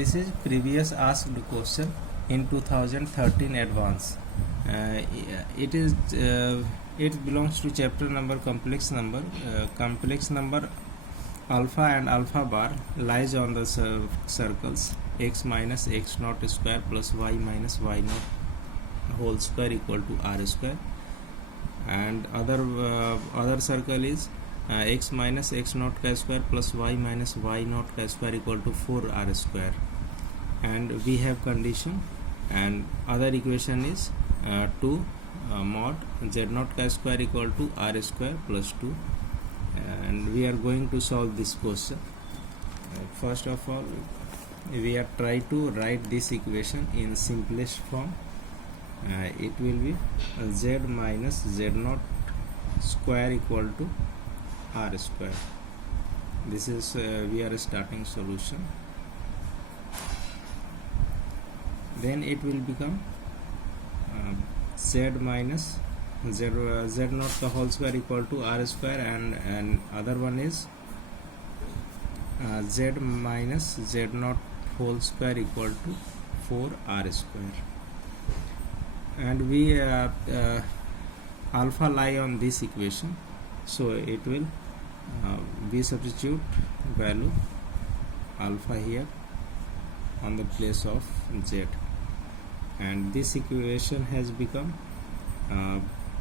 This is previous asked question in 2013 advance. It belongs to chapter number complex number. Complex number alpha and alpha bar lies on the circles x minus x naught square plus y minus y naught whole square equal to r square, and other circle is x minus x naught k square plus y minus y naught k square equal to 4r square, and we have condition, and other equation is 2 mod z naught k square equal to r square plus 2, and we are going to solve this question. First of all, we are try to write this equation in simplest form. It will be z minus z naught square equal to r square. This is we are starting solution. Then it will become z minus z naught the whole square equal to r square, and other one is z minus z naught whole square equal to 4r square, and we alpha lie on this equation, so it will we substitute value alpha here on the place of z, and this equation has become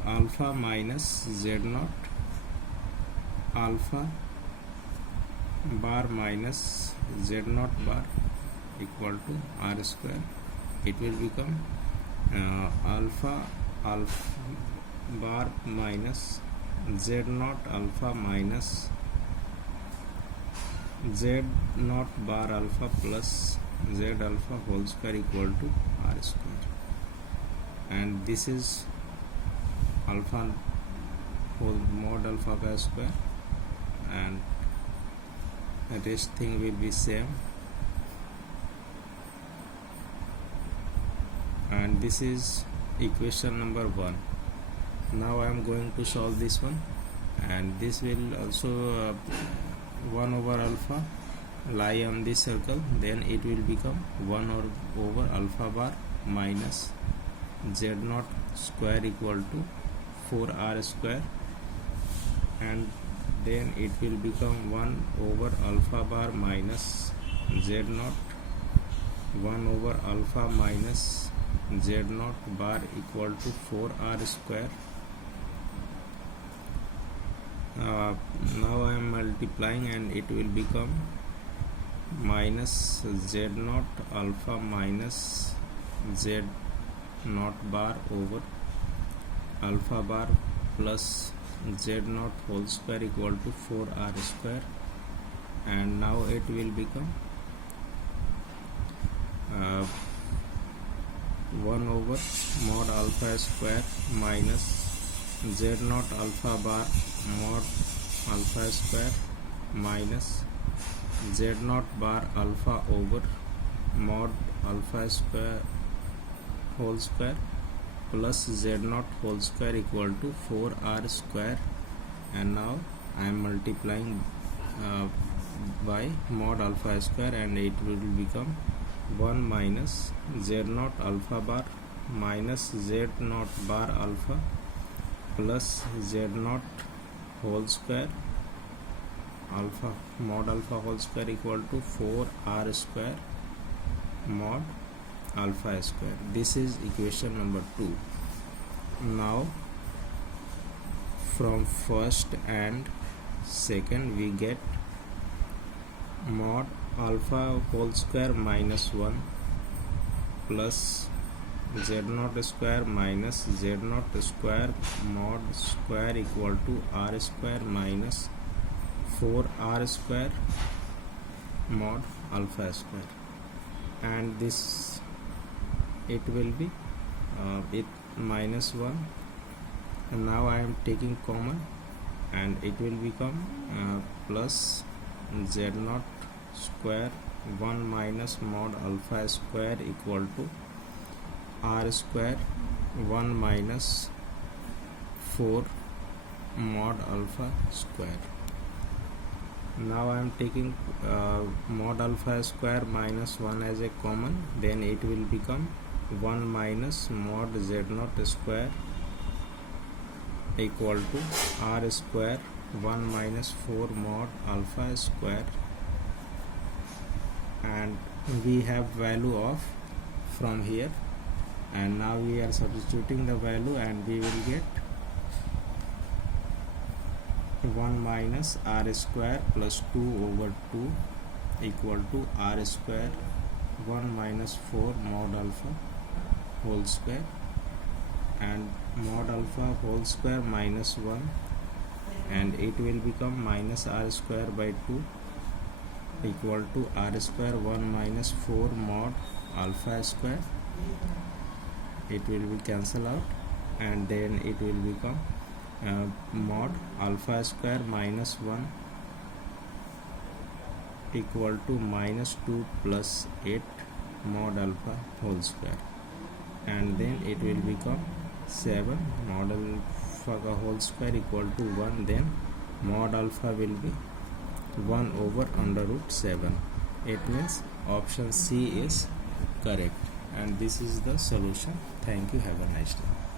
alpha minus z naught alpha bar minus z naught bar equal to r square. It will become alpha bar minus z naught alpha minus z naught bar alpha plus z alpha whole square equal to r square, and this is alpha whole mod alpha k square, and rest thing will be same, and this is equation number 1. Now I am going to solve this one, and this will also 1 over alpha lie on this circle, then it will become 1 over alpha bar minus z naught square equal to 4r square, and then it will become 1 over alpha bar minus z naught 1 over alpha minus z naught bar equal to 4r square. Now I am multiplying, and it will become minus z naught alpha minus z naught bar over alpha bar plus z naught whole square equal to 4r square, and now it will become 1 over mod alpha square minus z naught alpha bar mod alpha square minus z naught bar alpha over mod alpha square whole square plus z naught whole square equal to 4r square, and now I am multiplying by mod alpha square, and it will become 1 minus z naught alpha bar minus z naught bar alpha plus z naught whole square alpha mod alpha whole square equal to 4r square mod alpha square. This is equation number 2. Now from first and second we get mod alpha whole square minus 1 plus z naught square minus z naught square mod square equal to r square minus 4r square mod alpha square, and this it will be it minus 1, and now I am taking common, and it will become plus z naught square 1 minus mod alpha square equal to r square 1 minus 4 mod alpha square. Now I am taking mod alpha square minus 1 as a common, then it will become 1 minus mod z naught square equal to r square 1 minus 4 mod alpha square, and we have value of from here, and now we are substituting the value and we will get 1 minus r square plus 2 over 2 equal to r square 1 minus 4 mod alpha whole square, and mod alpha whole square minus 1, and it will become minus r square by 2 equal to r square 1 minus 4 mod alpha square. It will be cancel out, and then it will become mod alpha square minus 1 equal to minus 2 plus 8 mod alpha whole square, and then it will become 7 mod alpha whole square equal to 1, then mod alpha will be 1 over under root 7. It means option C is correct, and this is the solution. Thank you. Have a nice day.